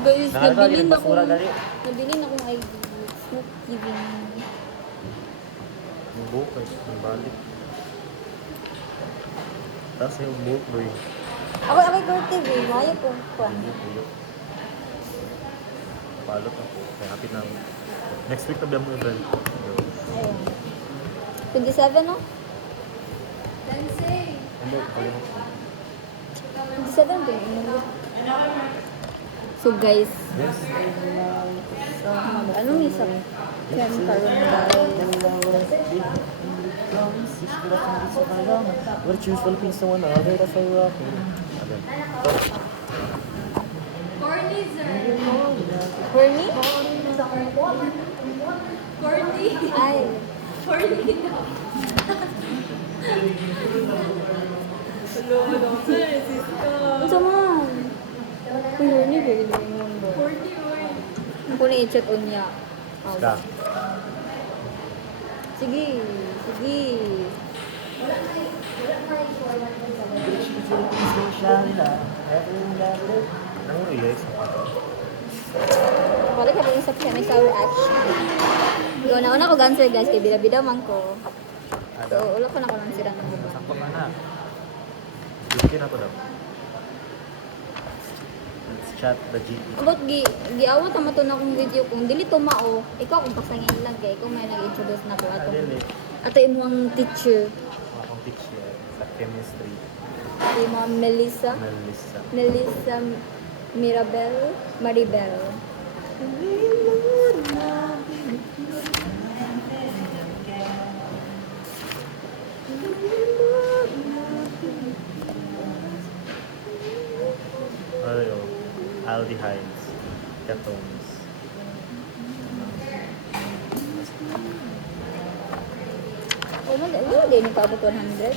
Guys, Nabilin basura dali. nabilin akong ID. It's not giving me. Yung buhok ay balik. Tapos yung buhok boy. Ako Girl TV. Maya ko. Kwan. Buhok. Palot ako. Kaya happy na. Next week na bilang mo event. Ayun. 27, no? Hindi, kalimut ko. 27 din. So guys, Yes. ano ni sa Chem karon guys? We'll choose Philippines to one other. That's why we're okay. Horny? Corny. Ay. Corny daw. Hello, Francisco. Ano man? Uy, horny very Corny, oy. Ako na i-check on niya. Ska. Sige. Ano yes? Balik ka pa sa Chem sa reaction. Yung una ko ganser guys, kay bida-bida man ko. So, ulo ko na ko lang sila ng buwan. Sakto na na. Bikin ako daw. Let's chat the GP. About giawat naman to na akong video kung dili to mao, ikaw kung pasangin lang kay ikaw may nag-introduce na ko ato. Adili. Ato imong teacher, Akong teacher sa chemistry. imong Melissa Maribel. Ayo. Aldehydes. Ketones. Wala din ni paabot 100.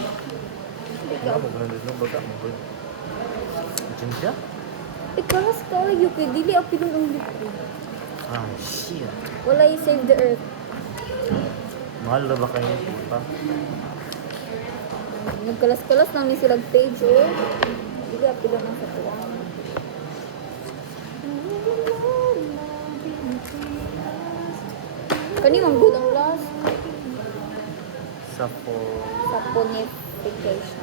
Ikaw mo ganun din baga mo good. Ginger? Ikalas ka yung kay dili apilon ang liquid. Ah, shit. Wala i save the earth. Mahal na ba kayo ng puta? Nagkalas-kalas lang ni silang page eh. Dili apilon ang sa tuwang. Kani mang good ang last Sa po... sa ponification.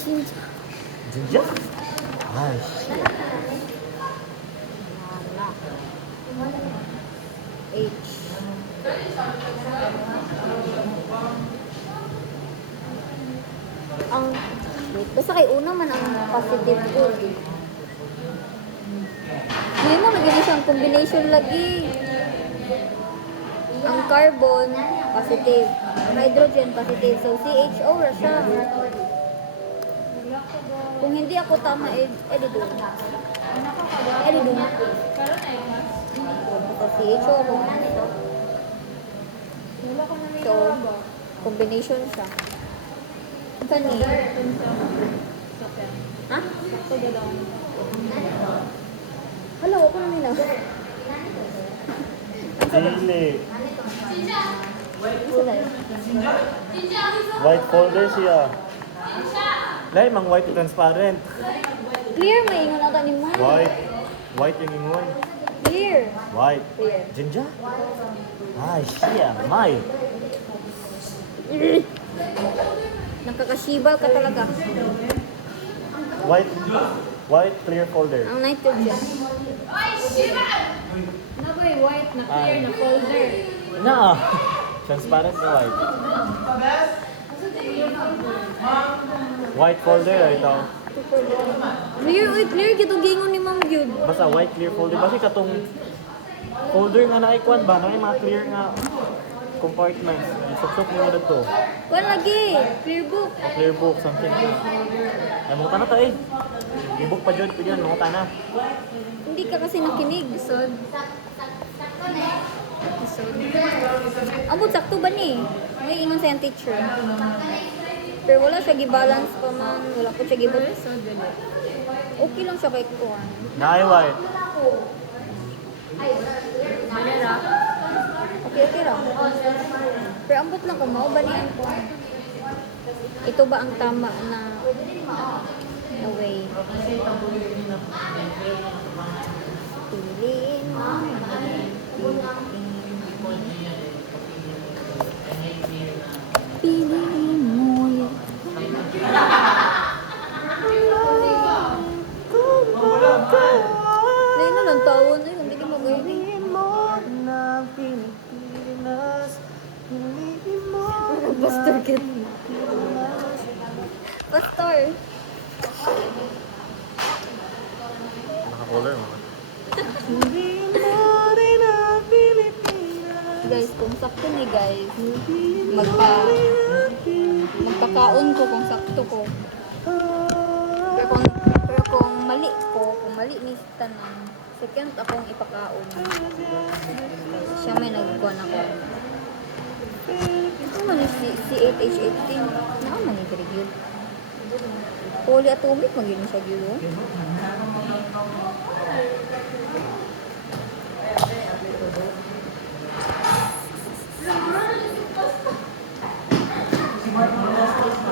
Chincha. Ginger? Ah, shit. Mana. H. Ang basta kay una man ang positive ko. Hindi mo magiging siyang combination lagi. Ang carbon positive, ang hydrogen positive. So CHO ra siya. Kung hindi ako tama, edidun. Edidun. So CHO ako. So, combination siya. Kani? Ha? Hello, ako na nila. Dili. Isa tayo. White folder siya. Lahi, mang white transparent. Clear, may ingon ata ni Mike. White. White yung ingon. Clear. White. Clear. Ginger? Ah, siya. May. Nakakasibal ka talaga. White. White clear folder. Ang nitrogen. Naboy, white na clear na folder. Na transparent na white. White folder ito. Clear, uy, clear. Kito gingon ni Ma'am Gyud. Basta white clear folder. Basta katong folder nga naikwan ba? Na mga clear nga compartments. Isok-sok mo na dito. Kuan lagi. Clear book. Clear book, something. Ay, mga tanah tayo eh. I-book pa dyan, pwede yan, mga tanah. Hindi ka kasi nakinig. Isod. Amo, sakto ba ni? May ingon sa yung teacher. Pero wala siya gi-balance pa man. Wala ko siya gi-balance. Isod, dali. Okay lang siya kay Kuan. Naay white. Manera. Okay, okay lang. Pero ambot lang kung mao ba niyan Kuan. Ito ba ang tama na way? Piliin mo. Piliin mo yan. Dahil na lang taon eh, hindi ka magaling. Pastor kid. Pastor. Naka-color mo. Guys, kung sakto ni guys, magpakaon ko kung sakto ko. Pero kung mali ni tanan, second akong ipakaon. Siya may nagkuhan ako. Ito man yung C8H18. Naaman yung review. Polyatomic, magiging siya gyud.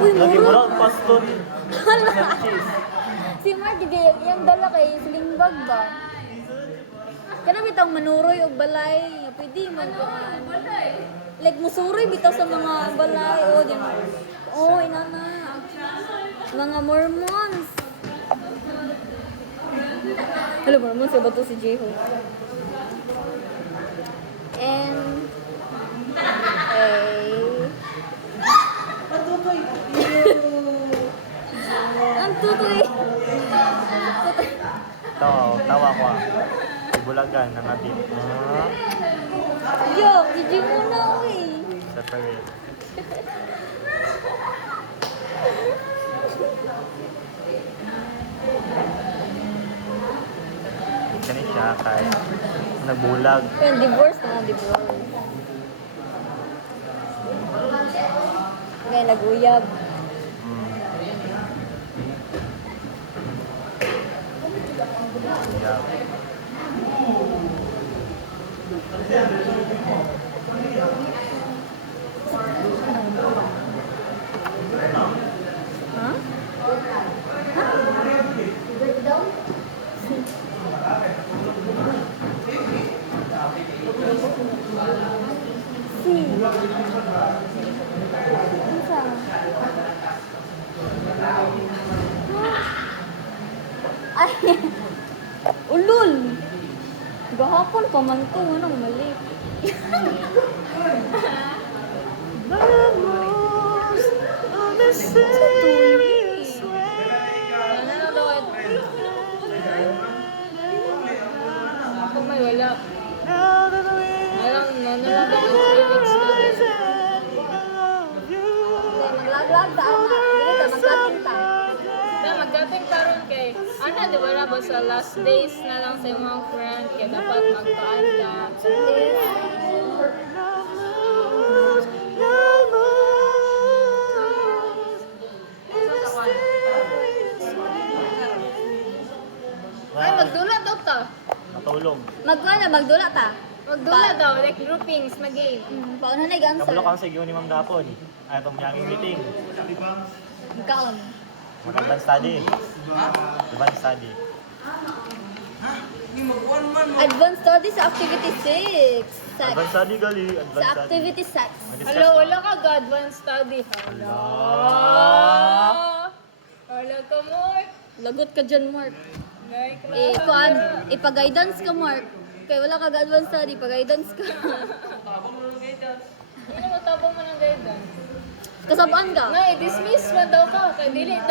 Uy, Lagi mo muro! lang, pastor. Cheese. Si Mark, yung dala kay sling bag ba? Kana bitang manuroy o balay, pwede man ko. Like musuroy bitaw sa mga balay o din. Oh, inana. Mga Mormons. Hello, Mormons, ba to si Jeho? And ang tutoy. Tawa ko ah. Bulagan, nangatid. Yo, hindi mo na eh. Separate. Kani siya kay nagbulag. Pero divorce na, divorce. Kaya nag-uyab. Yeah. Ha? Si. Isa. Ay. Ulul. Gahapon pa man to, anong mali. Ako may wala. Ano lang ako yung 3 weeks na. Maglaglag ta, ana. Dili ta, magkating ta. Na magdating karon kay ana di ba na ba sa last days na lang sa imong friend kaya dapat magpaanda. Ay magdula daw ta. Natulog. Magdula ta. Magdula daw like groupings na game. Paano na answer? Kabalo kang sigyo ni Ma'am Gapon. Ay, itong yanging meeting. Kaon. Mag-advance study. Advance study. Advanced study sa activity 6. Sex. Advance study gali. Sa Advance study. activity sex. Hello, wala ka advanced study ha. Wala ka mo. Lagot ka dyan, Mark. Like, Kuan, ipa-guidance ka, Mark. Kaya wala ka advanced study, pa-guidance ka. Hindi mo tabang mo ng guidance. Kasabaan ka. Nga, i-dismiss man daw ka. Kaya dili daw